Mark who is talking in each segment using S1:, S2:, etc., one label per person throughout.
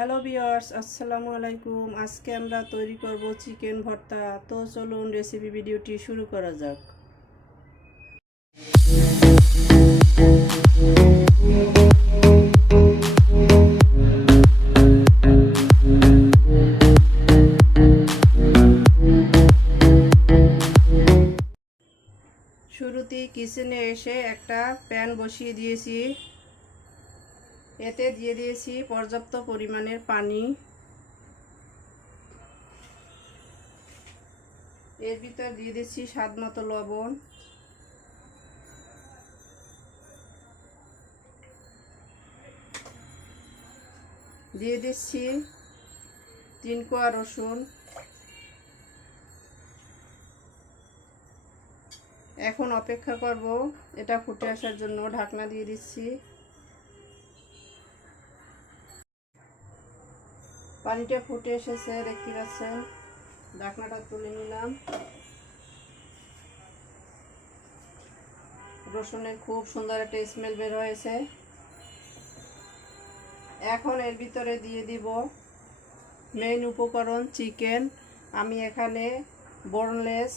S1: Hello বিয়ার্স আসসালামু আলাইকুম। আজকে আমরা তৈরি করব চিকেন ভর্তা। তো চলুন রেসিপি ভিডিওটি শুরু করা যাক। শুরুতেই কিচেনে এসে একটা প্যান বসিয়ে দিয়েছি। এতে দিয়ে দিয়েছি পর্যাপ্ত পরিমাণের পানি। এর ভিতর দিয়ে দিচ্ছি স্বাদ মতো লবণ। দিয়ে দিচ্ছি তিন কোয়া রসুন। এখন অপেক্ষা করব এটা ফুটে আসার জন্য। ঢাকনা দিয়ে দিচ্ছি। পানিটা ফুটে এসেছে, দেখতে পাচ্ছেন। ঢাকনাটা তুলে নিলাম। রসুনের খুব সুন্দর একটা স্মেল বের হয়েছে। এখন এর ভিতরে দিয়ে দিব মেইন উপকরণ চিকেন আমি এখানে বোনলেস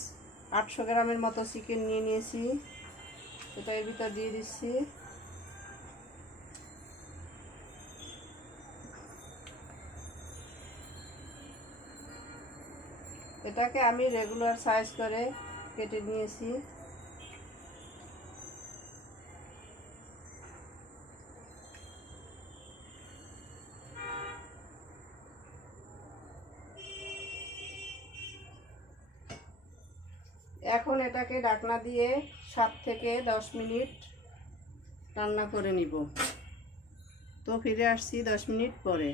S1: আটশো গ্রামের মতো চিকেন নিয়ে নিয়েছি। এটা এর ভিতর দিয়ে দিচ্ছি। এটাকে আমি রেগুলার সাইজ করে কেটে নিয়েছি। এখন এটাকে ঢাকনা দিয়ে সাত থেকে দশ মিনিট রান্না করে নিব। তো ফিরে আসছি দশ মিনিট পরে।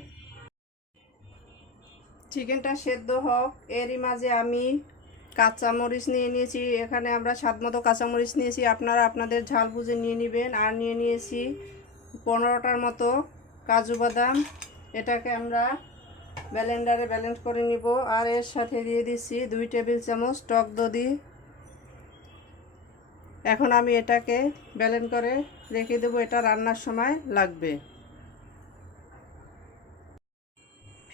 S1: চিকেনটা সেদ্ধ হোক, এরই মাঝে আমি কাঁচামরিচ নিয়ে নিয়েছি। এখানে আমরা স্বাদ মতো কাঁচামরিচ নিয়েছি। আপনারা আপনাদের ঝাল বুঝে নিয়ে নেবেন। আর নিয়ে নিয়েছি পনেরোটার মতো কাজু বাদাম। এটাকে আমরা ব্যালেন্ডারে ব্যালেন্স করে নিব। আর এর সাথে দিয়ে দিচ্ছি দুই টেবিল চামচ টক দধি এখন আমি এটাকে ব্যালেন্স করে রেখে দেবো। এটা রান্নার সময় লাগবে।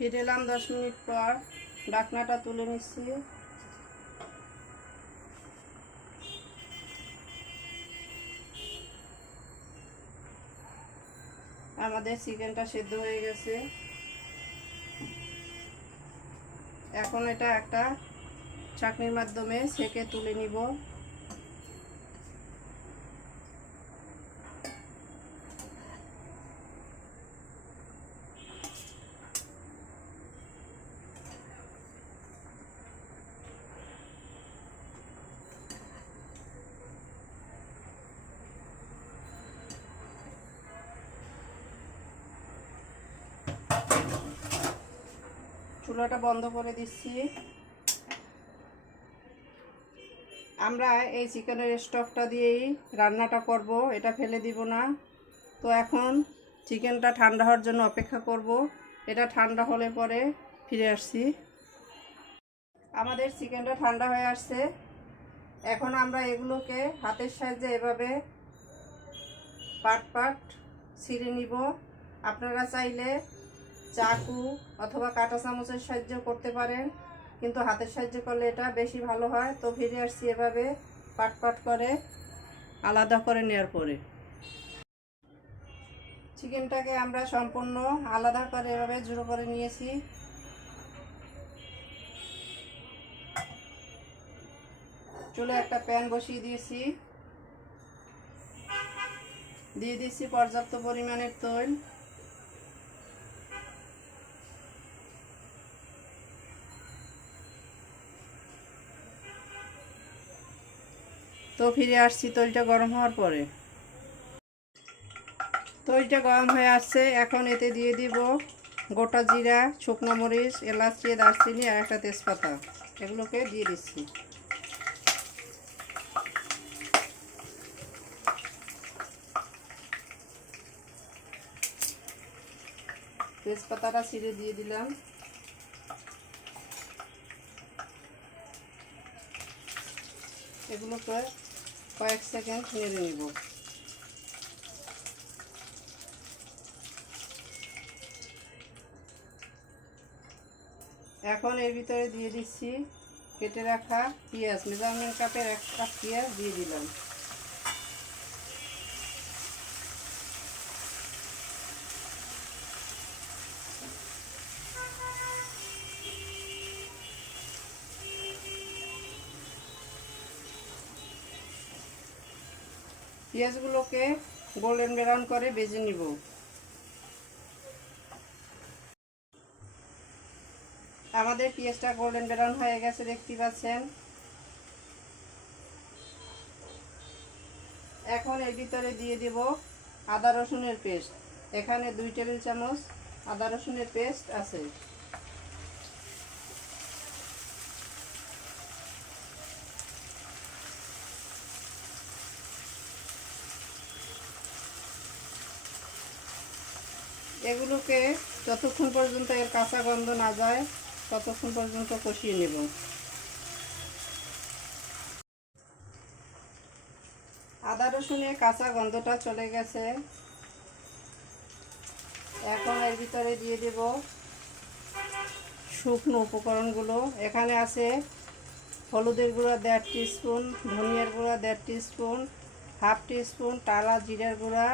S1: ফিরে এলাম দশ মিনিট পর। ডাকনাটা তুলে নিচ্ছি। আমাদের চিকেনটা সেদ্ধ হয়ে গেছে। এখন এটা একটা চাকনির মাধ্যমে সেকে তুলে নিব। চুলাটা বন্ধ করে দিচ্ছি। আমরা এই চিকেনের স্টকটা দিয়েই রান্নাটা করব, এটা ফেলে দিব না। তো এখন চিকেনটা ঠান্ডা হওয়ার জন্য অপেক্ষা করব, এটা ঠান্ডা হলে পরে ফিরে আসছি। আমাদের চিকেনটা ঠান্ডা হয়ে আসছে। এখন আমরা এগুলোকে হাতের সাহায্যে এভাবে পাট পাট ছিঁড়ে নিব। আপনারা চাইলে চাকু অথবা কাঁটা চামচের সাহায্য করতে পারেন, কিন্তু হাতের সাহায্য করলে এটা বেশি ভালো হয়। তো ফিরে আসছি এভাবে পাট পাট করে, আলাদা করে নেওয়ার পরে। চিকেনটাকে আমরা সম্পূর্ণ আলাদা করে এভাবে জুড়ো করে নিয়েছি। চুলে একটা প্যান বসিয়ে দিয়েছি। দিয়ে দিচ্ছি পর্যাপ্ত পরিমাণের তৈল। তো ফিরে আসছি, তৈলটা গরম হওয়ার পরে। তৈলটা গরম হয়ে আসছে, এখন এতে দিয়ে দিব গোটা জিরা, শুকনো মরিচ, এলাচি দারচিনি আর একটা তেজপাতা। এগুলোকে দিয়ে দিচ্ছি। তেজপাতাটা ছিঁড়ে দিয়ে দিলাম। এগুলোকে কয়েক সেকেন্ড নেড়ে নিব। এখন এর ভিতরে দিয়ে দিচ্ছি, কেটে রাখা পেঁয়াজ, মেজারমেন্ট কাপের এক কাপ পেঁয়াজ দিয়ে দিলাম। পেঁয়াজগুলোকে গোল্ডেন ব্রাউন করে ভেজে নিব। আমাদের পেঁয়াজটা গোল্ডেন ব্রাউন হয়ে গেছে, দেখতে পাচ্ছেন? এখন এর ভিতরে দিয়ে দেব আদা রসুনের পেস্ট। এখানে দুই টেবিল চামচ আদা রসুনের পেস্ট আছে। এগুলোকে যতক্ষণ পর্যন্ত এর কাঁচা গন্ধ না যায়, ততক্ষণ পর্যন্ত কষিয়ে নেব। আদা রসুনে কাঁচা গন্ধটা চলে গেছে। এখন এর ভিতরে দিয়ে দেব শুকনো উপকরণগুলো। এখানে আছে হলুদের গুঁড়া দেড় স্পুন, ধনিয়ার গুঁড়া দেড় স্পুন, হাফ স্পুন, টালা, জিরার গুঁড়া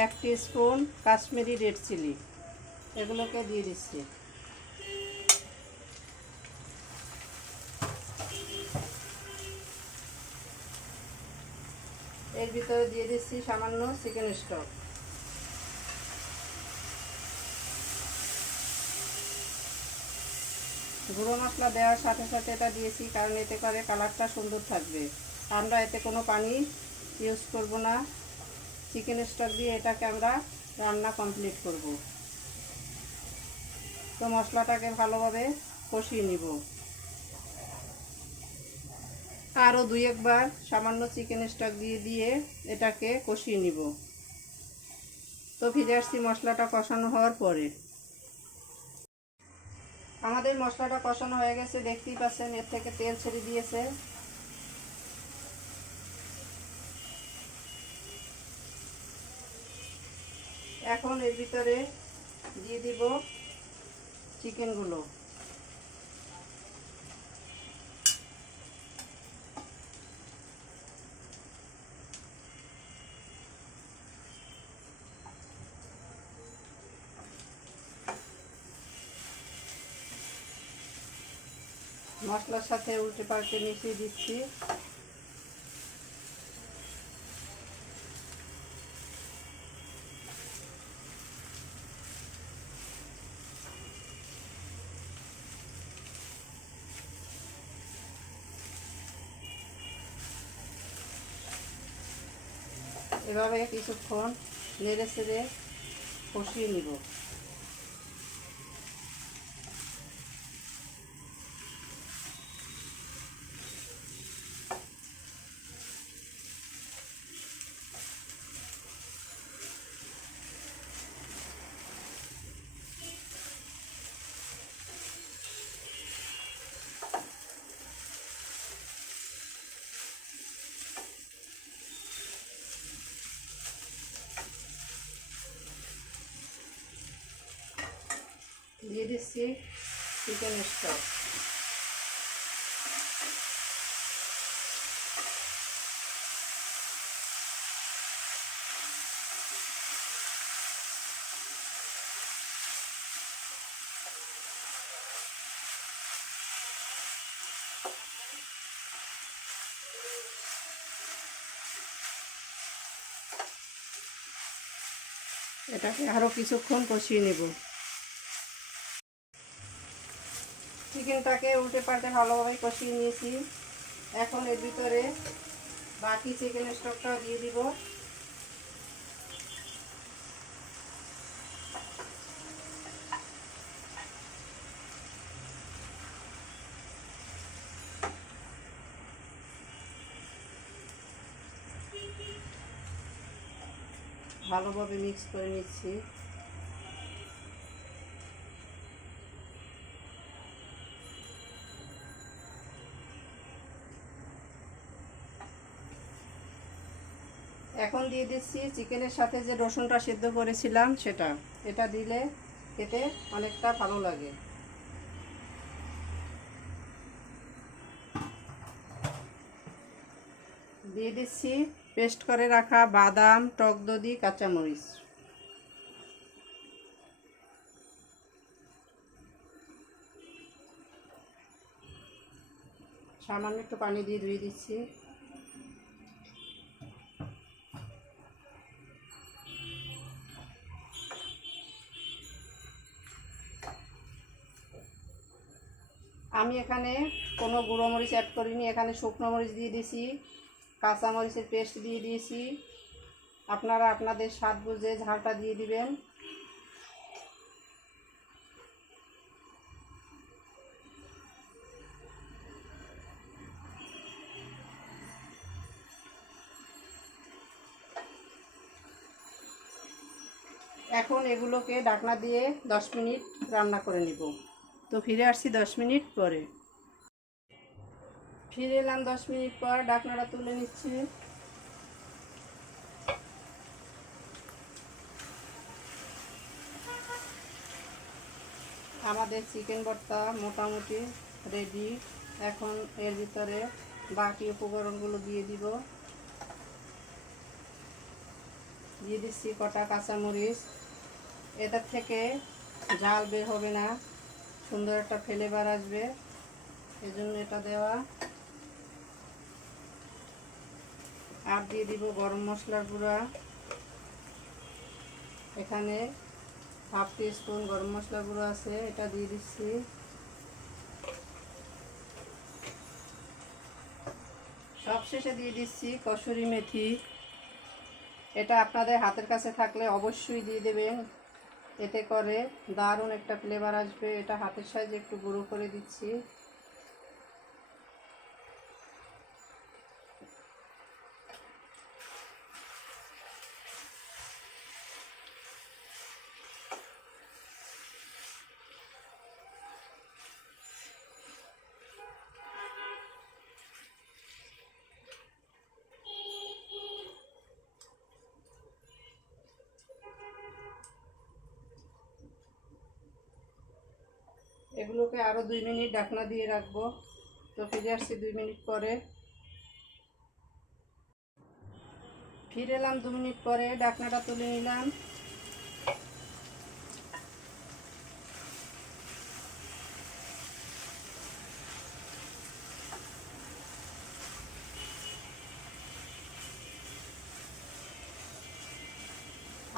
S1: এক স্পুন কাশ্মীরি রেড চিলি এগুলোকে দিয়ে দিচ্ছি। এর ভিতরে দিয়ে দিচ্ছি সামান্য চিকেন স্টক গুঁড়ো মশলা দেওয়ার সাথে সাথে এটা দিয়েছি, কারণ এতে করে কালারটা সুন্দর থাকবে। আমরা এতে কোনো পানি ইউজ করব না। চিকেন স্টক দিয়ে এটাকে আমরা রান্না কমপ্লিট করব। তো মশলাটাকে ভালোভাবে কষিয়ে নিব। আরও দুই একবার সামান্য চিকেন স্টক দিয়ে দিয়ে এটাকে কষিয়ে নিব। তো ফিরে আসছি মশলাটা কষানো হওয়ার পরে। আমাদের মশলাটা কষানো হয়ে গেছে, দেখতেই পাচ্ছেন, এর থেকে তেল ছেড়ে দিয়েছে। এখন এর ভিতরে দিয়ে দিব চিকেনগুলো। মশলার সাথে উল্টে পাল্টে মিশিয়ে দিচ্ছি। এভাবে কিছুক্ষণ নেড়ে সেড়ে কষিয়ে নিব দিয়ে দিচ্ছি চিকেন স্টক এটাকে আরও কিছুক্ষণ কষিয়ে নেব। চিকেনটাকে উল্টে পাল্টে ভালোভাবে কষিয়ে নিয়েছি। এখন এর ভিতরে বাকি চিকেন স্টকটাও দিয়ে দিব। ভালোভাবে মিক্স করে নিচ্ছি। এখন দিয়ে দিচ্ছি চিকেনের সাথে যে রসুনটা সেদ্ধ করেছিলাম সেটা। এটা দিলে খেতে অনেকটা ভালো লাগে। দিয়ে দিচ্ছি পেস্ট করে রাখা বাদাম, টক দদি কাঁচামরিচ। সামান্য একটু পানি দিয়ে ধুয়ে দিচ্ছি। আমি এখানে কোনো গুঁড়ো মরিচ অ্যাড করিনি, এখানে শুকনো মরিচ দিয়ে দিয়েছি কাঁচা মরিচের পেস্ট দিয়ে দিয়েছি। আপনারা আপনাদের স্বাদ বুঝে ঝালটা দিয়ে দিবেন। এখন এগুলোকে ঢাকনা দিয়ে দশ মিনিট রান্না করে নিব। তো ফিরে আসছি দশ মিনিট পরে। ফিরে এলাম দশ মিনিট পর, ডাকনাটা তুলে নিচ্ছি। আমাদের চিকেন ভর্তা মোটামুটি রেডি এখন এর ভিতরে বাকি উপকরণগুলো দিয়ে দিব। দিয়ে দিচ্ছি কটা কাঁচামরিচ। এটার থেকে ঝাল বের হবে না। সুন্দর একটা ফ্লেভার আসবে। এই জন্য এটা দেওয়া। আর দিয়ে দিব গরম মশলার গুঁড়া। এখানে হাফ স্পুন গরম মশলার গুঁড়ো আছে, এটা দিয়ে দিচ্ছি। সবশেষে দিয়ে দিচ্ছি কসুরি মেথি। এটা আপনাদের হাতের কাছে থাকলে অবশ্যই দিয়ে দেবেন। এতে করে দারুণ একটা ফ্লেভার আসবে। এটা হাতের সাহায্যে একটু গুঁড়ো করে দিচ্ছি। এগুলোকে আরও দুই মিনিট ঢাকনা দিয়ে রাখব। তো ফিরে আসছি দুই মিনিট পরে। ফিরে এলাম দু মিনিট পরে, ঢাকনাটা তুলে নিলাম।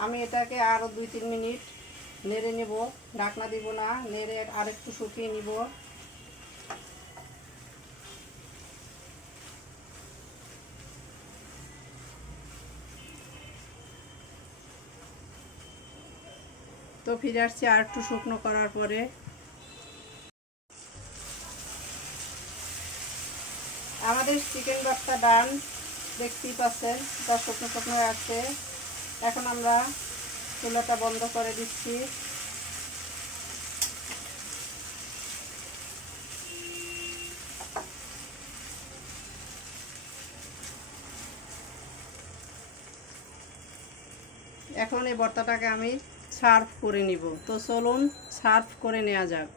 S1: আমি এটাকে আরও দুই তিন মিনিট নেড়ে নেব, ঢাকনা দিব না, নেড়ে আর একটু শুকিয়ে নিব। তো ফিরে আসছি আর একটু শুকনো করার পরে। আমাদের চিকেন ভর্তা ডান দেখতেই পাচ্ছেন তা শুকনো শুকনো আসছে এখন আমরা চুলাটা বন্ধ করে দিচ্ছি। এখন এই ভর্তাটাকে আমি সার্ভ করে নিব। তো চলুন সার্ভ করে নেওয়া যাক।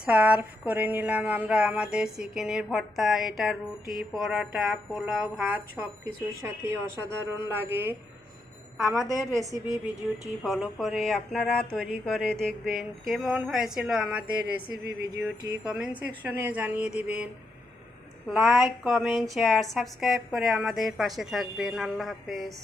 S1: সার্ভ করে নিলাম আমরা আমাদের চিকেনের ভর্তা। এটা রুটি, পরোটা, পোলাও, ভাত সব কিছুর সাথে অসাধারণ লাগে। আমাদের রেসিপি ভিডিওটি ফলো করে আপনারা তৈরি করে দেখবেন। কেমন হয়েছিল আমাদের রেসিপি ভিডিওটি কমেন্ট সেকশনে জানিয়ে দিবেন। লাইক কমেন্ট শেয়ার সাবস্ক্রাইব করে আমাদের পাশে থাকবেন। আল্লাহ হাফেজ।